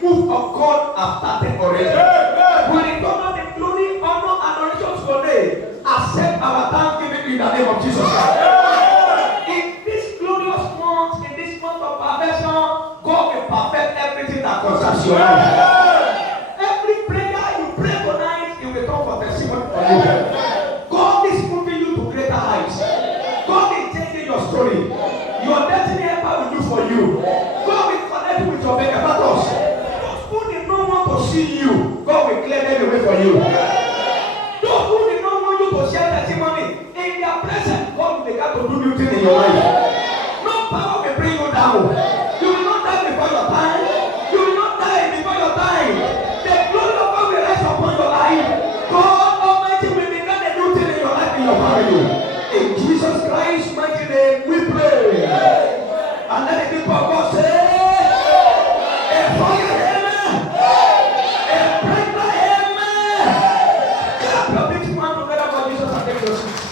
move of God has started already. When it comes to the glory, honor, and adoration today, accept our thanksgiving in the name of Jesus Christ. In this glorious month, in this month of perfection, God will perfect everything that concerns your life. Every prayer you pray tonight, it will come for testimony for you. God is moving you to greater heights. God is changing your story. Your destiny helper will do for you. God will connect you with your benefactors. Those who did not want to see you, God will clear them away for you. Those who did not want you to share testimony, in their presence, God will begin to do new things in your life. No power will bring you down. You will not die before your time. You will not die before your time. The glory of God will rest upon your life. God Almighty will begin a new thing in your life, in your family. In Jesus Christ's mighty name, we pray. And let the people of God say, a fire, amen. A breaker, amen. Clap your big hand together for Jesus and take your seats.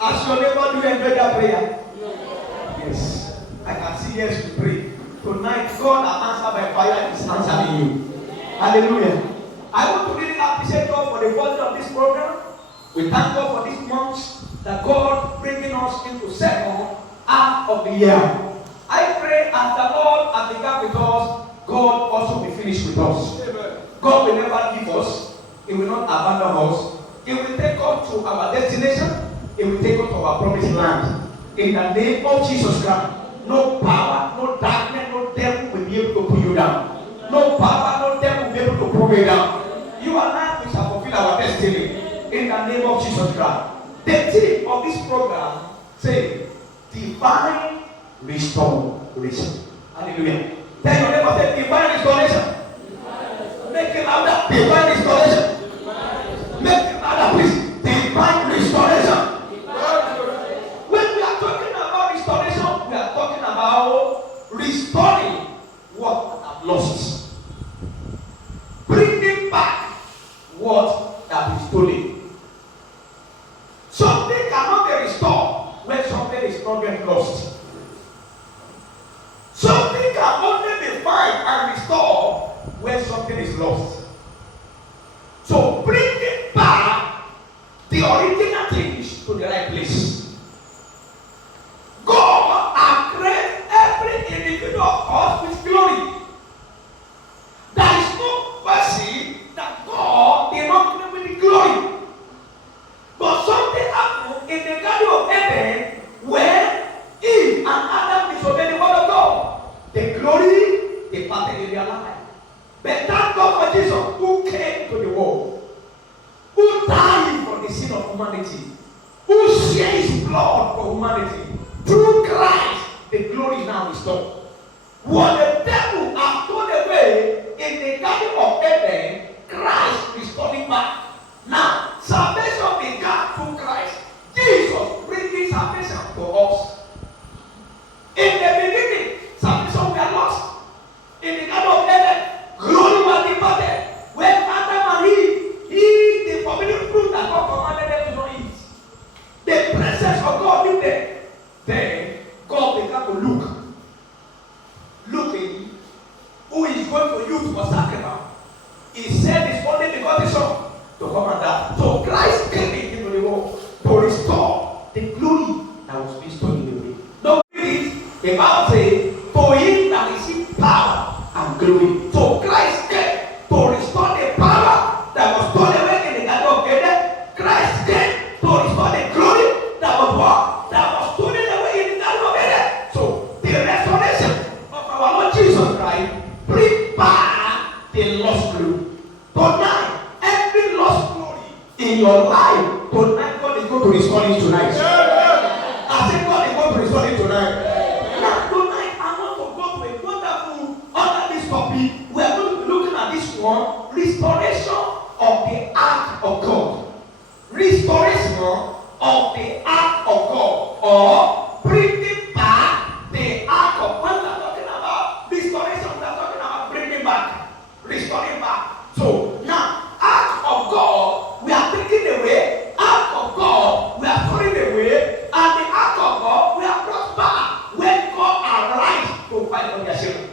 As your neighbor, do you enjoy that prayer? Yes. I can see yes to pray. Tonight, God has answered by fire and is answering you. Hallelujah. I want to really appreciate God for the quality of this program. We thank God for this month that God bringing us into second half of the year. I pray as the Lord has begun with us, God also will finish with us. Amen. God will never leave us. He will not abandon us. He will take us to our destination. He will take us to our promised land. In the name of Jesus Christ, no power, no darkness, no devil will be able to pull you down. No power, no devil will be able to pull you down. You and I, we shall fulfill our destiny. In the name of Jesus Christ. The theme of this program say divine restoration. Hallelujah. Tell your neighbor, say divine restoration. Make it louder. Divine restoration. Make it louder, please. Divine restoration. When we are talking about restoration, we are talking about restoring what I've lost. Bringing back what that is stolen. Something cannot be restored when something is not yet lost. Something can only be found and restored when something is lost. So bringing back the original things to the right place. God has created every individual of us with glory. There is no person that God did not create with the glory. But something happened in the Garden of Eden when Eve and Adam disobeyed the word of God. The glory departed in their life. But thank God for Jesus who came to the world, who died for the sin of humanity, who shed his blood for humanity. Through Christ, the glory now is done. What the devil has thrown away in the Garden of Eden, Christ restored it back. Now, salvation began through Christ. Jesus bringing salvation to us. In the beginning, salvation were lost. In the Garden of Eden, glory was departed. When Adam and Eve eat the forbidden fruit that God commanded them to not eat, the presence of God in there. Then God began to look. Looking who is going to use for sacrifice. He said his only begotten Son to come and die. So Christ came into the world to restore the glory that was being stolen away. Now this, the Bible says, to him that received power and glory. So Christ came to restore the power that was stolen away in the Garden of Eden. Christ came to restore the glory that was what? That was stolen away in the Garden of Eden. So the restoration of our Lord Jesus Christ bring back the lost glory. Tonight, every lost glory in your life, tonight God is going to restore it tonight. I said God is going to restore it tonight. Now tonight I want to go to a wonderful under this topic. We are going to be looking at this one, restoration of the ark of God. Restoration of the ark of God, or bringing back the ark of God. When we are talking about restoration, we are talking about bringing back, restoring back. So now, ark of God, we are taking away. Ark of God, we are throwing away. And the ark of God, we are brought back when God arrives to fight for their children.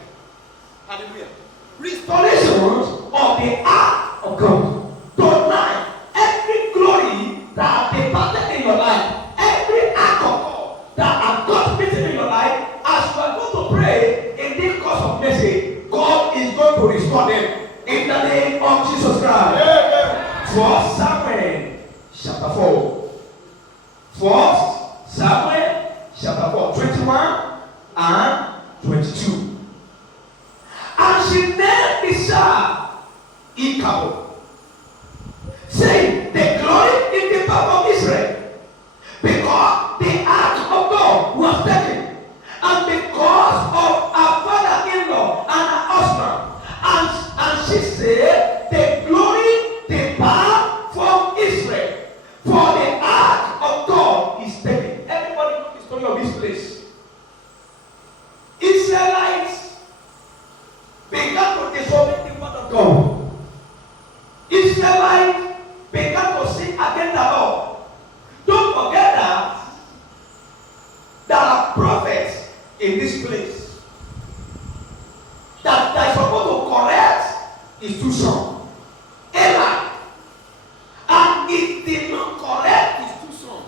to restore them in the name of Jesus Christ. First Samuel chapter 4. First Samuel chapter 4, 21 and 22. And she named the child Int'l, saying, the glory in the power of Israel, because the ark of God was taken, and because of her father-in-law and her husband. And she said, the glory depart from Israel, for the ark of God is taken. Everybody know the story of this place. Israelites began to disobey the word of God. Israelites began to sin against the Lord. Don't forget that there are prophets in this place that are supposed to correct his two sons, Eli, and he did not correct his two sons.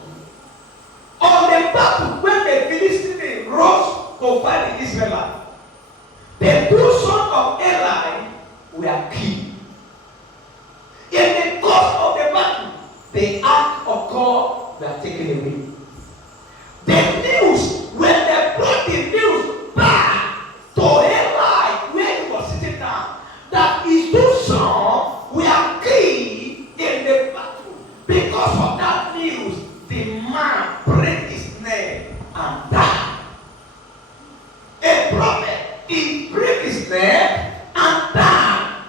On the battle when the Philistines rose to fight the Israelites, the two sons of Eli were killed. In the course of the battle, the ark of God were taken away. The news, when they brought the news back to Eli, where he was sitting down, that his two sons were killed in the battle. Because of that news, the man break his neck and died. A prophet, he break his neck and died.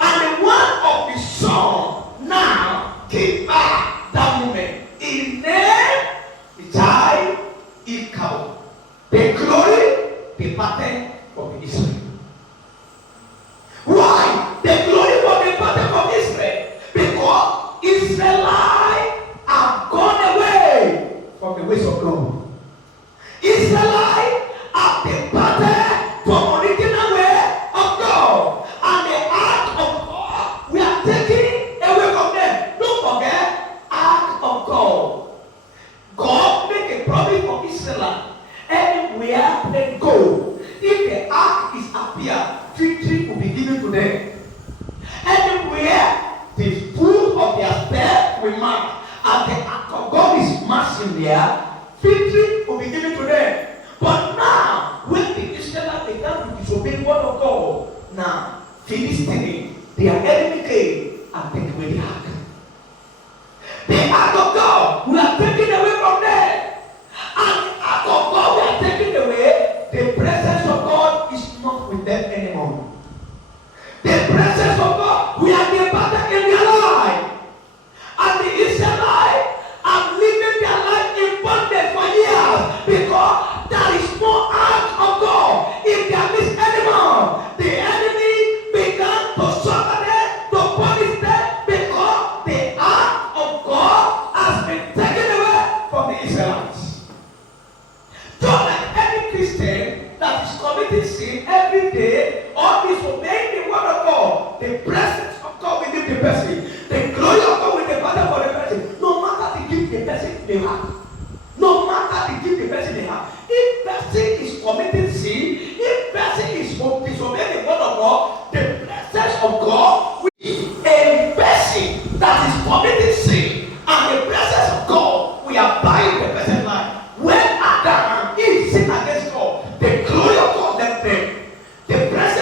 And one of the sons now came back that moment. He named the child Int'l. The glory departed from Israel. Why? The glory was departed from Israel. Because Israelites have gone away from the ways of God. Israelites have departed from original way of God. And the ark of God, we are taking away from them. Don't forget, ark of God. God make a promise for Israel. Anywhere they go, if the ark is appear, victory will be given to them. Anywhere the foot of their step will mark, and the ark of God is marching there, victory will be given to them. But now, when the Israelites began to disobey the word of God, now Philistines, their enemy came and take away the ark. The ark of God, we are taken away from them. And the ark of God, we are taken away. The presence of God is not with them anymore. The presence of God, we are departed in their life. And the Israelites are living their life in bondage for years because there is no ark of God in their midst anymore. The enemy began to suffer them, to punish them, because the ark of God has been taken away from the Israelites. Don't like any Christian that is committing sin every day or disobeying the word of God, the presence of God within the person, the glory of God will depart for the person, no matter the gift the person may have. No matter the gift the person may have. If person is committing sin, if person is disobeying the word of God, the presence of God will be a person that is committing sin, and the presence of God will abide in the person's life. When Adam and Eve sinned against God, the glory of God left them. The presence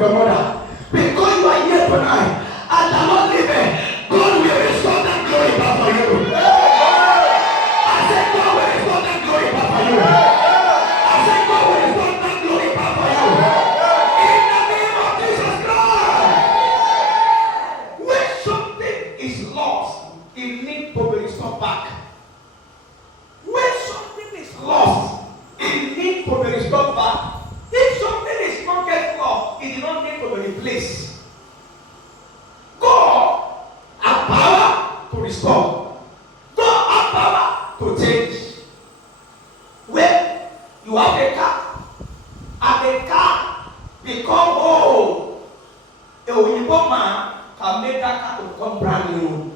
of your mother. Because you are here tonight, and the Lord living, God will restore that glory back for you. I said God will restore that glory back for you. I said God will restore that glory back for you. In the name of Jesus Christ. When something is lost, it needs to be restored back. When something is lost, it needs to be restored back. If something is not get lost, it does not need to be replaced. God has power to restore. God has power to change. When you have a car, and the car become old, a Oyinbo man can make that car to become brand new.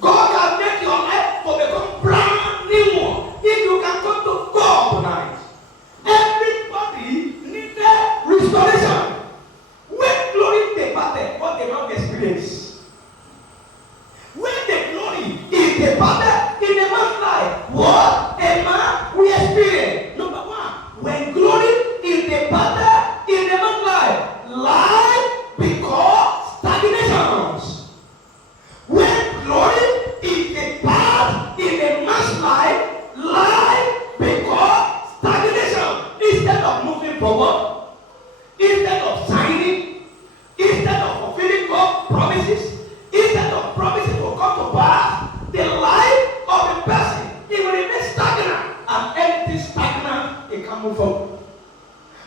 God can make your life to become brand new if you can come to God tonight. Everybody needs restoration. When glory departed, what they not experience. When the glory is departed in a man's life, what a man will experience. Number one, when glory is departed in a man's life becomes stagnations. When glory is departed in a man's life becomes stagnation. Instead of moving forward, instead of signing, instead of fulfilling God's promises, instead of promising to come to pass, the life of the person, it will remain stagnant, and empty stagnant, it can move forward.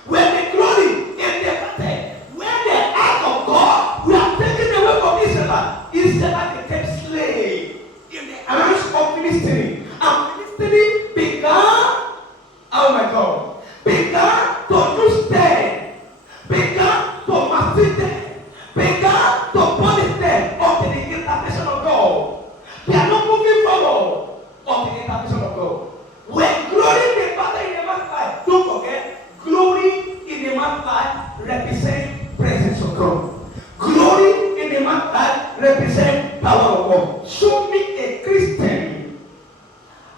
When the glory is departed, when the act of God we are taken away from Israel became slave in the hands of Philistine, and Philistine began, oh my God, began to use them, began to maltreat them, began to punish them until the intervention of God. They are not moving forward until the intervention of God. When glory departed in a man's life, don't forget, glory in a man's life represents presence of God. Glory in a man's life represents power of God. Show me a Christian,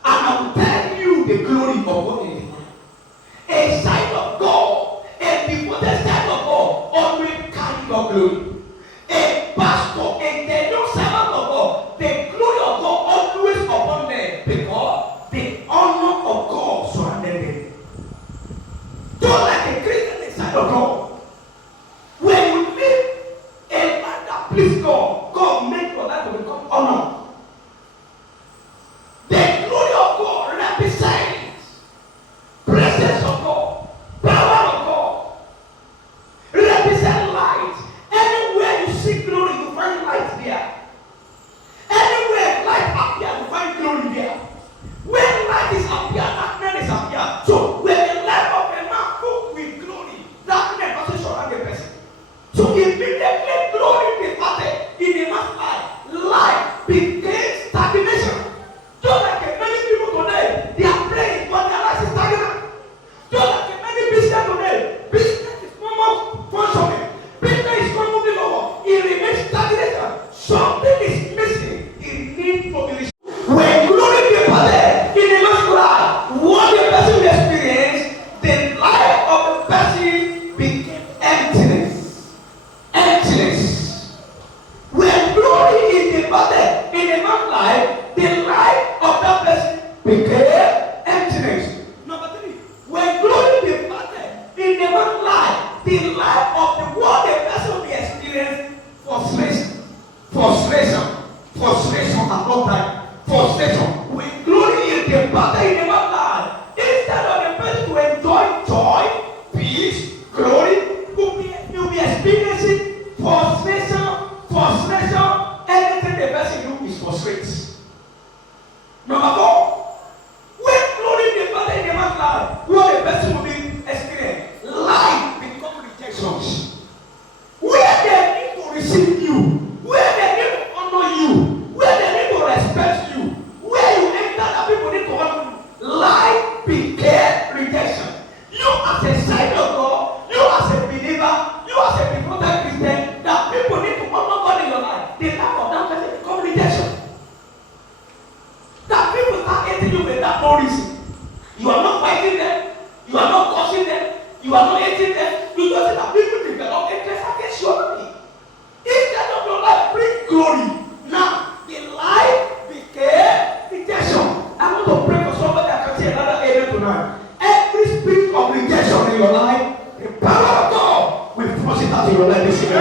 and I will tell you the glory of God in his life. A sign of God, a devoted sign of God, always carry your glory. A pastor, a genuine servant of God, the glory of God always upon them, because the honor of God surrounded them. Just like a Christian, a sign of God. When you live a life that please God, God makes your life to become honor. The glory of God represents presence of God, power of God, represent light. Anywhere you see glory, you find light there. Anywhere light appears, you find glory there. When light is appear, darkness is appear. So when the life of a man full with glory, darkness doesn't surround the person. So immediately glory departed in a man's life became stagnation. Just like many people today, they are praying, but their life is stagnant. Just like many business today, business is no more functioning. Business is not moving over. It remains stagnation. Something is missing. It needs to be restored. When glory departed in a man's life, what the person will experience, the life of the person became emptiness. Emptiness. When glory is departed in a man's life, the life of that person became emptiness. Number three, when glory departed in a man's life, the life of the world the person will experience frustration. Frustration and not that. Frustration. When glory is departed in a man's life, instead of the person to enjoy joy, peace, glory, you'll be experiencing frustration. Anything the person do is frustrated. Number four, when glory departed in a man's life, what the person will be experiencing, life become rejections. Where they need to receive you, where they need to honor you, where they need to respect you, where you enter that people need to honor you, life became rejection. You as a sign of God, you as a believer, you as a devoted Christian, that people need to honor God in your life. The life of that person become rejection. That people start hating you without no reason. You are not fighting them, you are not cursing them, you are not hating them, you notice that people develop interest against your money. Instead of your life bring glory. Now, the life became rejection. I want to pray for somebody that can see another area tonight. Every spirit of rejection in your life, the power of God will flush it out in your life this evening.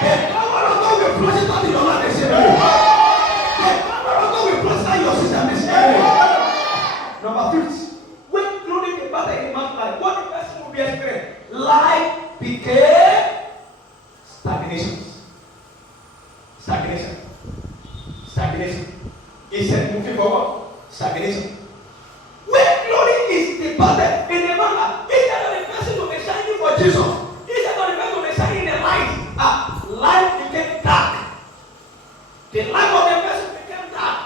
The power of God will flush it out in your life this evening. The power of God will flush out your system this evening. Number 50. When glory departed in man's life, what the person will be experiencing? Life became stagnation. Stagnation. Stagnation. He said, moving forward, stagnation. When glory is departed in the man's life, instead of the person to be shining for Jesus, instead of the person to be shining in the light, life became dark. The life of the person became dark.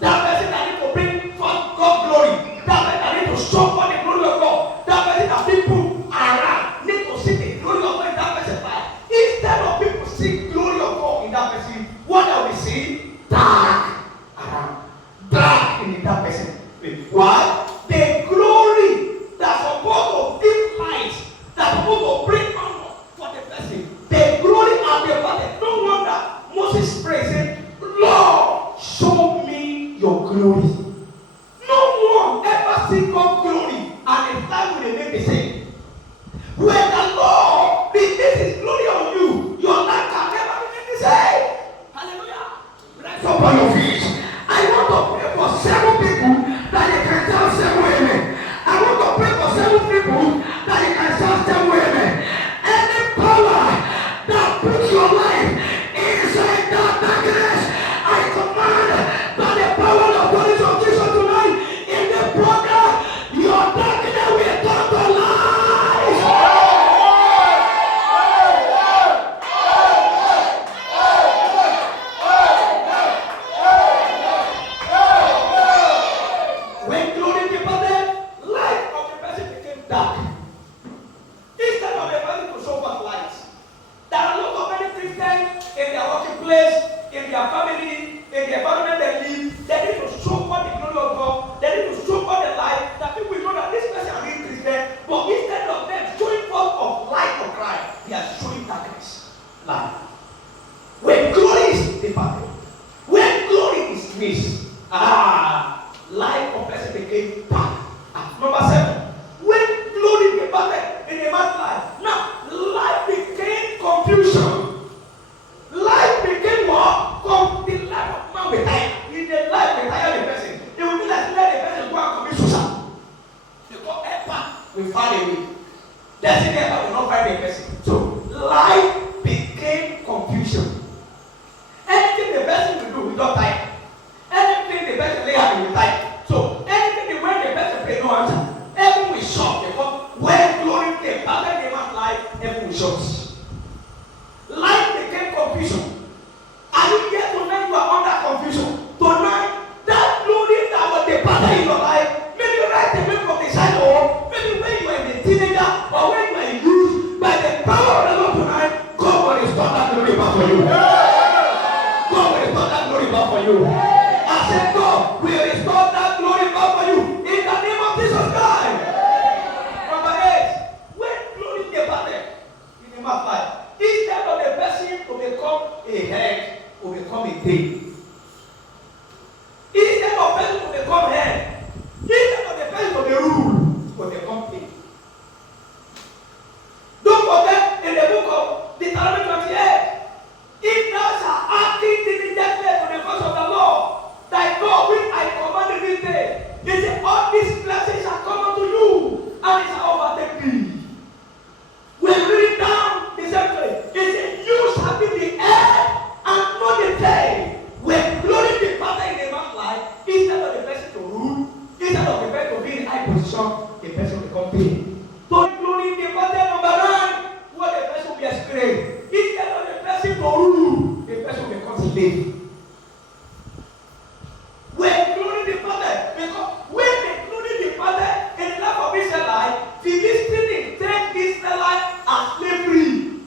That person that need to bring forth God's glory. That person that need to show for the glory of God. That person that people around need to see the glory of God in that person's life. Instead of people see glory of God in that person, what do we see? Dark around. Dark in that person. Why? The glory that's supposed to give light, that's supposed to bring honor for the person. The glory of the Father. No wonder Moses praising, Lord, show me your glory. No one ever see God's glory and his life will remain the same. When the Lord releases his glory on you, your life can never remain the same. Hallelujah. Rise up on your feet. I want to pray for 7 people that they can tell 7 women. I want to pray for 7 people that they can tell 7 women. Any power that puts your life inside that darkness, I command by the power of the Holy of Jesus tonight in the program, your darkness will come to life. When glory departed, life of the person became dark. Instead of the person to show forth light. There are a lot of many Christians in their working place, in their family, in the environment they live. They need to show forth the glory of God. They need to show forth the light that people know that this person is really Christian. But instead of them showing forth of light of Christ, they are showing darkness. Light. When glory is departed, when glory is missed, life of person became dark. Number 7. When glory departed in a man's life, now life became confusion. Life became what? The life of man with time. In the life with time of the person, it will be like let the person go and commit suicide. Because ever will find a way. Destiny ever will not find a person. So life became confusion. Anything the person will do without time. Anything the person lay out with time. So anything the way the person pay no answer. Heaven will shock because when glory came back in the man's life, heaven will shock. Life became confusion. Are you here tonight? You are under confusion. Tonight, that glory that was departed in your life, maybe right away from the side or maybe when you were in the teenager or when you were in youth, by the power of the Lord tonight, God will restore that glory back for you. God will restore that glory back for you. I said, God will restore that glory back for you in the name of Jesus Christ. Number 8, when glory departed in the man's life, instead of the person to become a head, will become a tail. Instead of person to become head, instead of the person to be ruled, will become tail. Don't forget in the book of Deuteronomy 28, if thou shalt hearken diligently to the voice of the Lord, thy God which I commanded this day, he said, all these blessings shall come unto you, and it shall overtake thee. We read it down the same way. He said, you shall be the head and not the tail. When glory departed in a man's life, instead of the person to rule, instead of the person to be in high position, the person will become tail. So glory departed, number 9, what the person will be experienced. Instead of the person to rule, the person will become slave. When glory departed, because when the glory departed in the life of Israelite, Philistines take Israelite as slavery.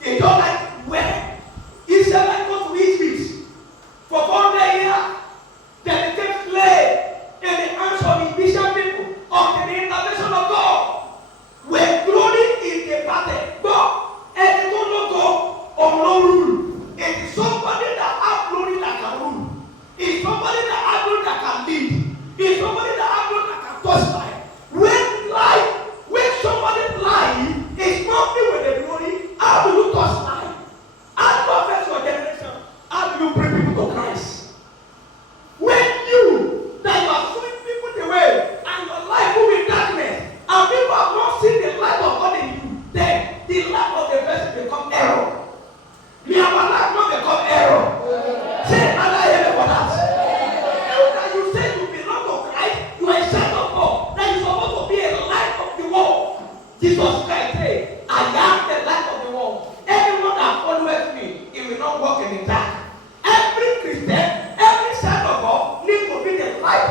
They don't like when Israelite go to Egypt for 400 years, they became slaves in the hands of the Egyptian people until the intervention of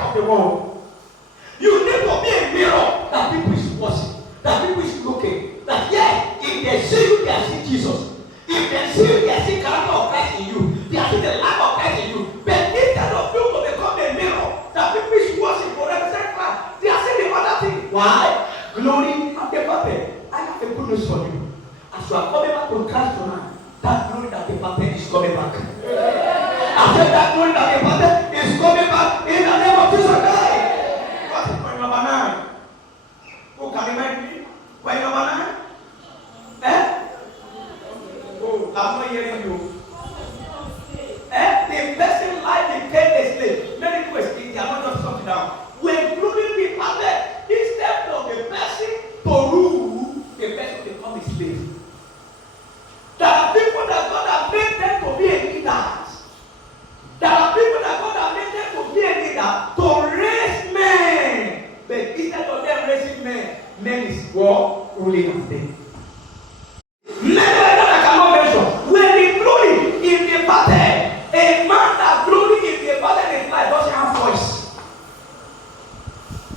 of the world. You need to be a mirror that people is watching, that people is looking. That yes, if they see you, they see Jesus. If they see you, they see character of Christ in you. They see the life of Christ in you. But instead of you to become a mirror that people is watching for represent Christ, they are seeing the other thing. Why? Glory and the Father. I have a good news for you. As you are coming back to Christ tonight, that glory that the Father is coming back. I said that glory that the Father is coming back in the name of Jesus Christ. What is point number 9? Who can remind me? Point number 9? Oh, I'm not hearing you. The person life became a slave. Many people they are not just something down. When glory be perfect, instead of the person to rule, the person become a slave. There are people that God has made them to be a leader. There are people that God has made them to be a leader to raise men. But instead of them raising men, men is war ruling as them. Men like that I cannot mention. When the glory in the battle, a man that glory in the battle in his life doesn't have voice.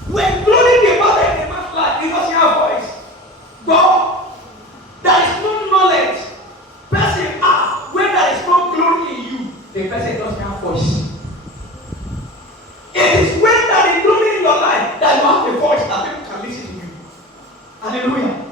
When glory in the battle in a man's life, he doesn't have voice. But there is no knowledge. Person when there is no glory in you, the person doesn't have voice. It is when there is glory in your life that you have a voice that people can listen to you. Hallelujah.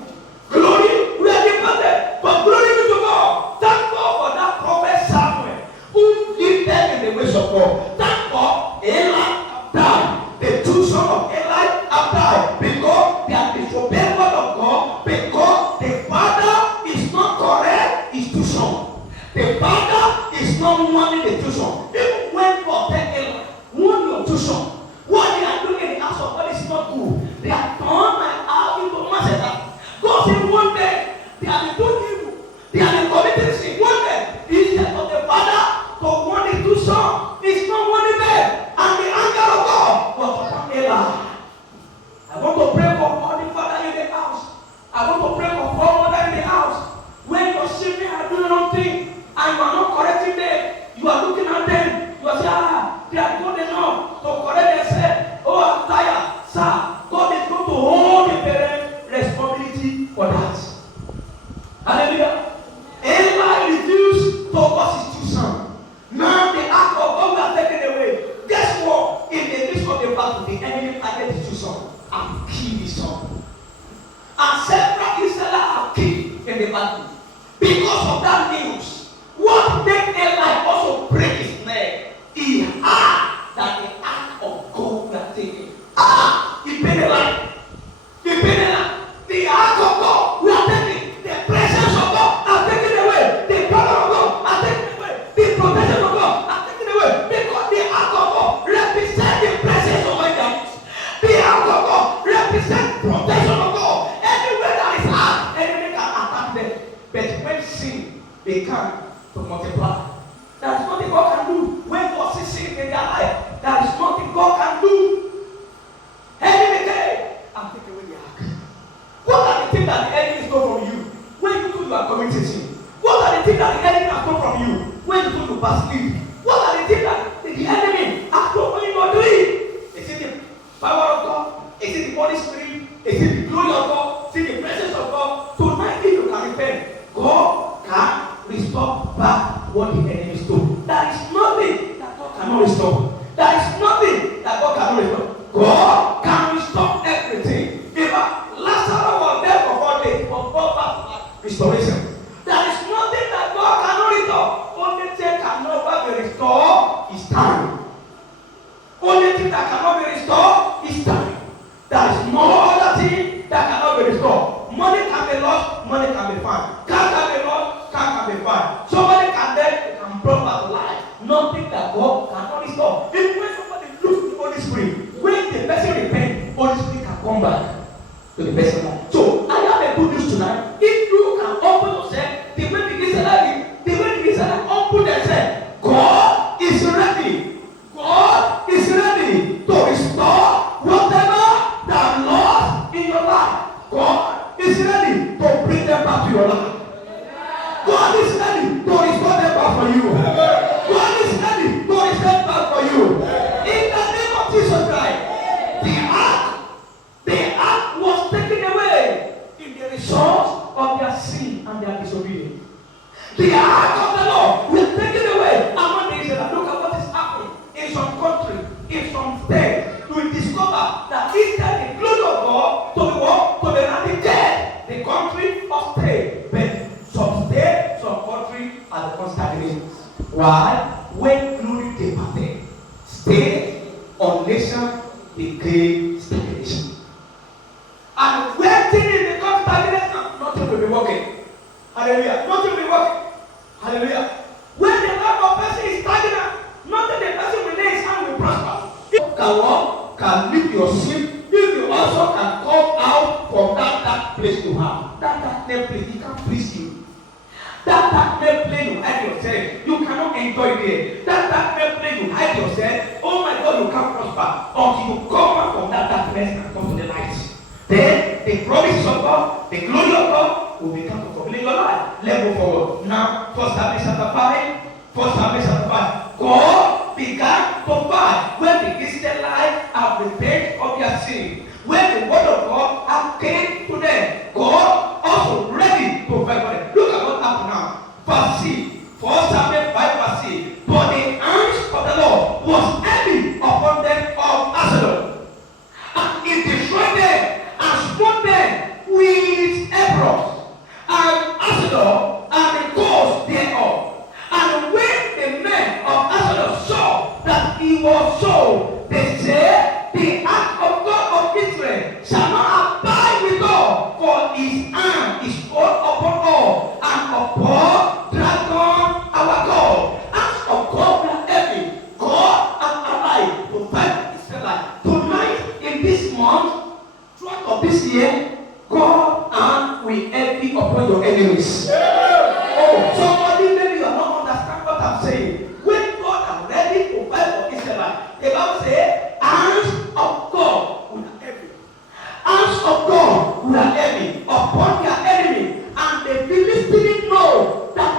Glory, we are departed, but glory be to God. Thank God for that prophet Samuel who lived them in the ways of God. Thank God, Eli have died. The two sons of Eli have died because they have disobeyed the word of God, because the father is not correct, is too strong. The father is not wanting the too strong. Even when God tell Eli, warn your too strong. What they are doing in the house of God is not good. They are turned my house into massacre. God said one day they have been doing evil. They have been committing sin. One day, instead of the father to warn the two sons, it's not warning them. And the anger of God was upon Eli. I want to pray for all the father in the house. I want to pray for all mother in the house. When your children are doing wrong thing and you are not correcting them, you are looking at them, you are saying, they are good enough to correct themselves. Oh, I'm tired. Sir, God is going to hold the parent responsibility for that. Hallelujah. Eli refused to wash his two sons. Now the act of God was taken away. Guess what? In the midst of the battle, the enemy targeted his two sons and killed his son. And several Israelites are killed in the battle. Because of that news, what made Eli also break his neck? He heard that the act of God was taken. He paid a line. He paid a line. The act of God we are taking. The presence of God are taken away. The power of God are taken away. The protection of God are taken away. Because the act of God represents the presence of God. The act of God represents protection of God. Anywhere that is act, enemy can attack them. But when sin becomes to multiply, there is nothing God can do. When God sees sin in their life, there is nothing God can do. Enemy came and take away the ark. What are the things that the enemy stole from you when you know you are committing sin? What are the things that the enemy has stolen from you when you know you pass sleep? What are the things that the enemy has stolen when you are doing? Is it the power of God? Is it the Holy Spirit? Is it the glory of God? Is it the presence of God? Tonight, if you can repent, God can restore back what the enemy stole. There is nothing that God cannot restore. There is nothing that God cannot restore. God can restore everything. If Lazarus was there for 4 days, for 4 months, restoration. There is nothing that God cannot restore. Only thing cannot be restored is time. Only thing that cannot be restored is time. There is no other thing that cannot be restored. Money can be lost, money can be found. Car can be lost, car can be found. Somebody can die, can brought back to life. Nothing that God cannot restore. Even when somebody loses the Holy Spirit, when the person repents, Holy Spirit can come back to the person life. So I have a good news tonight. If you can open yourself, the way the Israelites open themselves, God is ready. God is ready to restore whatever that lost in your life. God is ready to bring them back to your life. God is ready to restore them back for you. God is ready to restore them back for you. In the name of Jesus Christ. The ark was taken away in the result of their sin and their disobedience. The ark of the Lord was taken away among the Israelites. Look at what is happening in some country, in some state. You will discover that instead the glory of God to be what? To be eradicated the country of state. But some state, some country are the constant. Why? When glory departed, state or nation became stagnation. And when things become stagnation, nothing will be working. Hallelujah. Nothing will be working. Hallelujah. When the life of person is stagnant, nothing the person will lay his hand will prosper. If you can walk, can leave your sin, if you also can come out from that place you have. That place, it can please you. That place you hide yourself, you cannot enjoy there. That place you hide yourself, oh my God, you can't prosper until you come out from that darkness and come to the light. Then the promises of God, the glory of God will become to fulfill your life. Let's move forward. Now, 1 Samuel chapter 5. 1 Samuel chapter 5. God began to fight when the Israelites have repented of their sin. When the word of God has came to them, God also ready to fight for them. Look at what happened now. Verse C. 1 Samuel 5 verse C. But the hands of the Lord was heavy upon them of Absalom, and he destroyed them and smote them with arrows, and Absalom and the coast thereof. And when the men of Absalom saw that he was so, they said, the ark of God of Israel shall not abide with God, for his hand is upon all, and upon dragon our God. Hands of God are heavy. God has arrived to fight Israel. Tonight, in this month, throughout of this year, God hand will heavy upon your enemies. Oh, somebody maybe you are not understand what I'm saying. When God is ready to fight for Israel, the Bible says, hands of God will have heavy. Hands of God will have heavy upon their enemy, and the Philistines know that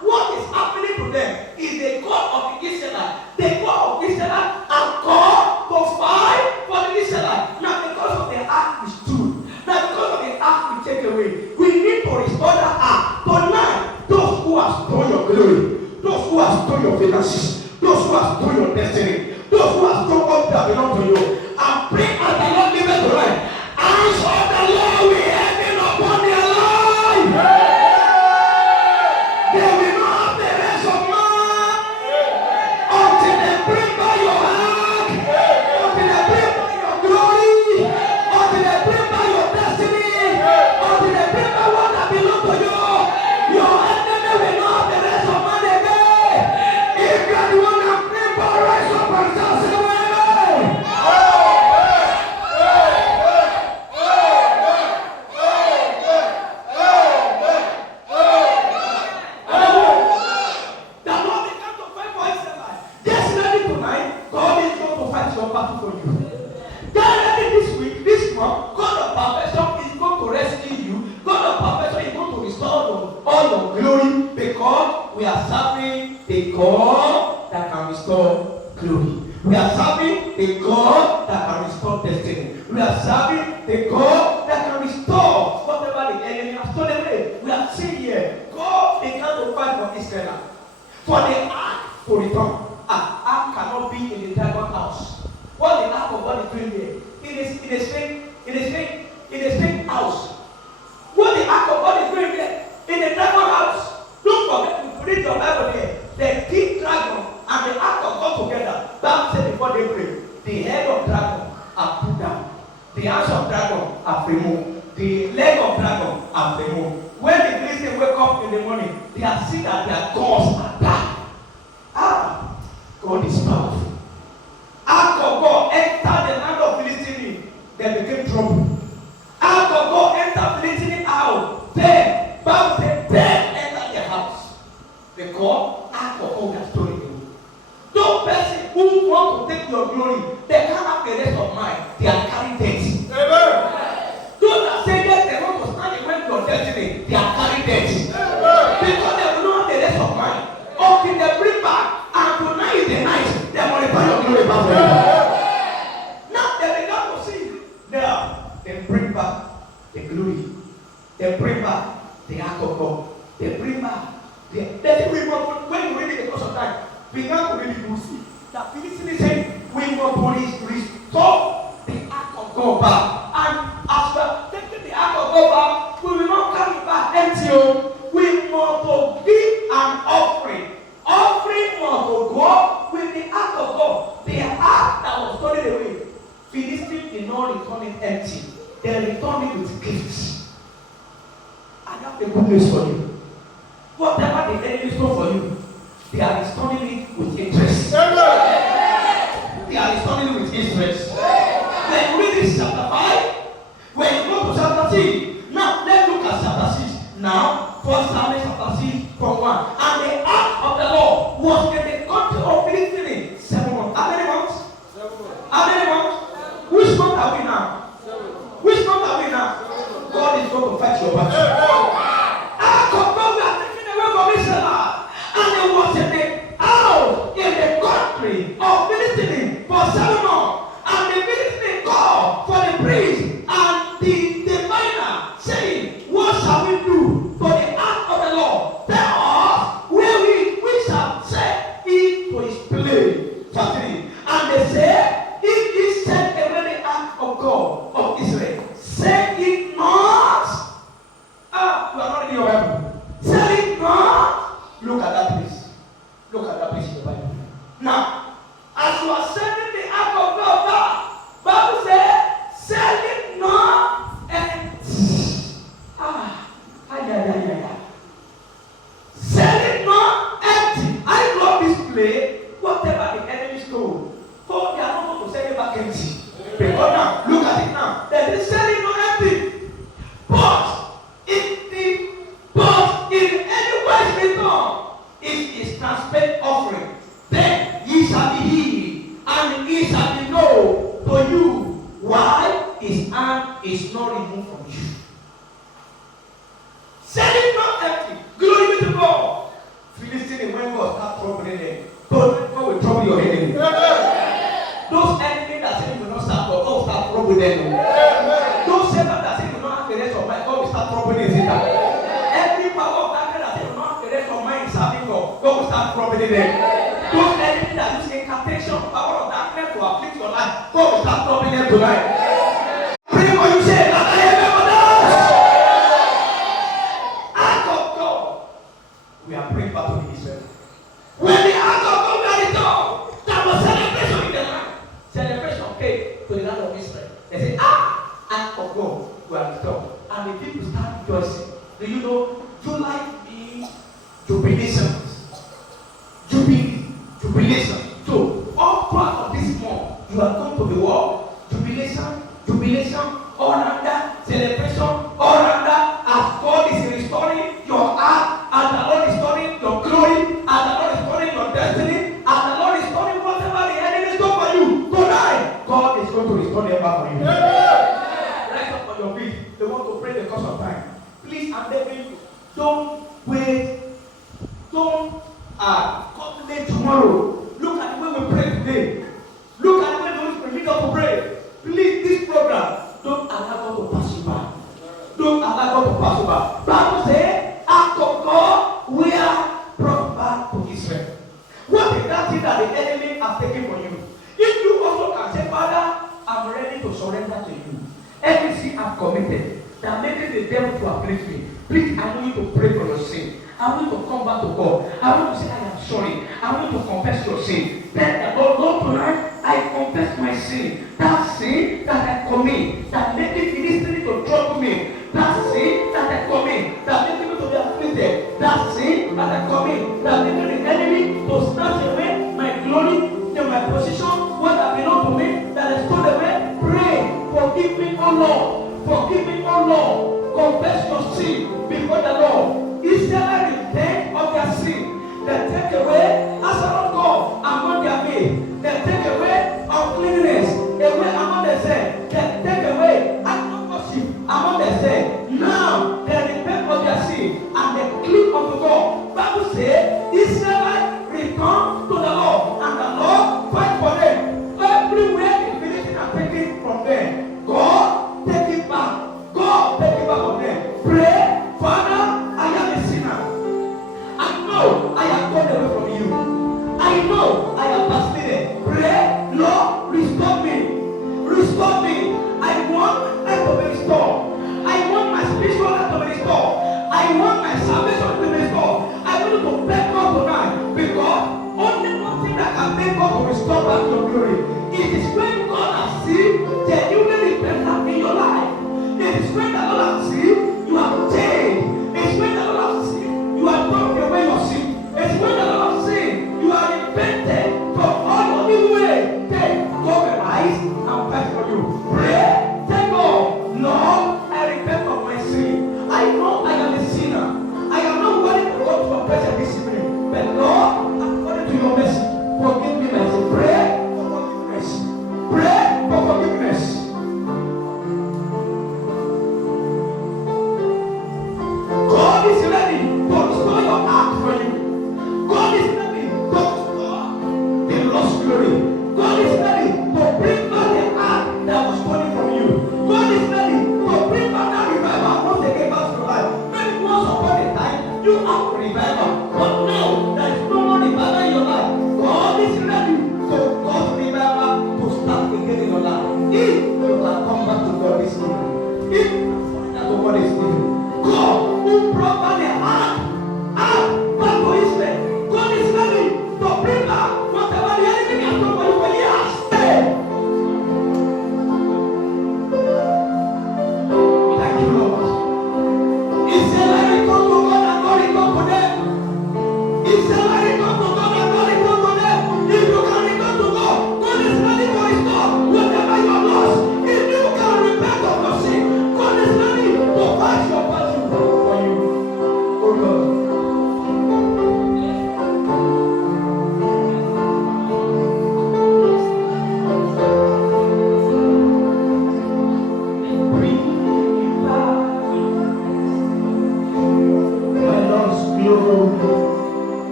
what is happening to them is the God of the Israelites. The God of Israel are called to fight for the Israelites. Now because of the ark we stood, now because of the ark we take away, we need to restore that ark. Tonight, those who have stolen your glory, those who have stolen your finances, those who have stolen your destiny, those who have stolen all that belong to you, I pray as the Lord give it tonight. Hands of the Lord will heaven upon their life. They will not have the rest of man until they bring by your ark, until they bring by your glory, until they bring by your destiny, until they bring by what that belong to you. Your enemy will not have the rest of man again. If you are the one that bring by rise up and shout, say amen. We are serving the God that can restore glory. We are serving the God that can restore destiny. We are serving the God that can restore whatever the enemy has stolen away. We are seeing here, God began to fight for Israel. For the ark to return. An ark cannot be in the dragon house. What the ark of God is doing here? In a strange house. What the ark of God is doing here? In the dragon house. Don't forget to read your Bible here. The king dragon and the ark of God together. Bible said before they pray, the head of dragon are put down. The hands of dragon are removed. The leg of dragon are removed. When the Philistines wake up in the morning, they are seeing that their gods are back. God is powerful. Ark of God entered the land of Philistine. They became trouble. Ark of God entered Philistine out. Then, Bible said, then enter their house. Because ark of God has stolen you. No person who want to take your glory, they can't have the rest of mine. They are carrying things. Those that say that they want to stand in with your destiny, they are carrying things. Because they will not have the rest of mine. Until they bring back, and tonight is the night, they will return your glory back. Now they will God back. And as we are taking the ark of God back, we will not carry it back empty. We must give an offering. Offering must go with the ark of God. The ark that was stolen away. Philistines did not return it empty. They returned it with gifts. I have a good news for you. Whatever the enemy stole for you, they are returning it with interest. They are returning it with interest. When you read this chapter 5, when you go to chapter 6, now let's look at chapter 6. Now, 1 Samuel chapter 6 from 1. And the ark of the Lord was in the country of Philistines 7 months. How many months? 7 months. How many months? Which month are we now? 7 months. Which month are we now? God is going to fight your battle. Ark of God, we are taken away from Israel. And it was in the house in the country of Philistines for 7 months. And the Philistines called for the priest and the diviner, saying, what shall we do for the ark of the Lord? Tell us where we shall set it to his place. 13. And they said, if ye set away the ark of God of Israel, say it not. You are not in your Bible. Say it not. Look at that place. Look at that place in the Bible. Now, as you are sending the ark of God back, Bible says, sell it not and sell it not empty. I love this play. Whatever the enemy stole, so they are not going to sell it back empty. Because now, look at it now. They didn't sell it not empty. But in any wise return, it is transparent offering. Then ye shall be healed, and it shall be known to you why his hand is not removed from you. Sell it not empty. Glory be to God. Philistines, when God start troubling them, God will trouble your enemy. Those enemies that say you will not start, God will start troubling them. Those servants that say you will not have the rest of mind, God will start troubling them. Every power of darkness that say you will not have the rest of mind serving God, God will start troubling them. Those enemies that use incantation, power of darkness to afflict your life, God will start troubling them tonight. Pray for you, say that I am ever done. Ark of God. We are praying battle in Israel. When the ark of God got it done, there was celebration in the land. Celebration came to the land of Israel. They say, ark of God, we are restored. And the people start rejoicing. Do you know, July means jubilation. Jubilation. So, all part of this month, you are going to the world. Jubilation, all under, celebration, all under, as God is restoring your heart, as the Lord is restoring your glory, as the Lord is restoring your destiny, as the Lord is restoring whatever the enemy stole for you. Tonight, God is going to restore them back for you. Rise up on your feet. They want to pray the course of time. Please, I'm begging you, don't wait. Don't come late tomorrow. Look at the way we pray today. Look at the way the Holy Spirit leads us to pray. Please, this program, don't allow God to pass you by. Don't allow God to pass you by. Bible says, ark of God, we are brought back to Israel. What is that thing that the enemy has taken from you? If you also can say, Father, I'm ready to surrender to you. Every sin I've committed that making the devil to afflict me, please, I want you to pray for your sin. I want you to come back to God. I want you to say, I am sorry. I want you to confess your sin. Then, Lord, tonight, I confess my sin. That sin that I commit, that making Philistines to trouble me. That sin that I commit, that making me to be afflicted. That sin that I commit, that making the enemy to snatch away my glory, and my position, what I belong to me, that is stolen away. Pray, forgive me, O Lord. Forgive me, O Lord. Confess your sin before the Lord. Israel repent of their sin. They take away as of God among their faith. They take away uncleanness away among themselves. They take away worship among themselves. Now they repent of their sin and they cleave unto God. Bible says Israel return to the Lord and the Lord fight for them. Everywhere the Philistines are taken from them, God take it back. God take it back from them. Pray, Father, I am a sinner. I know I have gone away from you. I know I have backslidden. Pray, Lord, restore me. Restore me. have come back to God this evening, if not to God this evening, God who brought down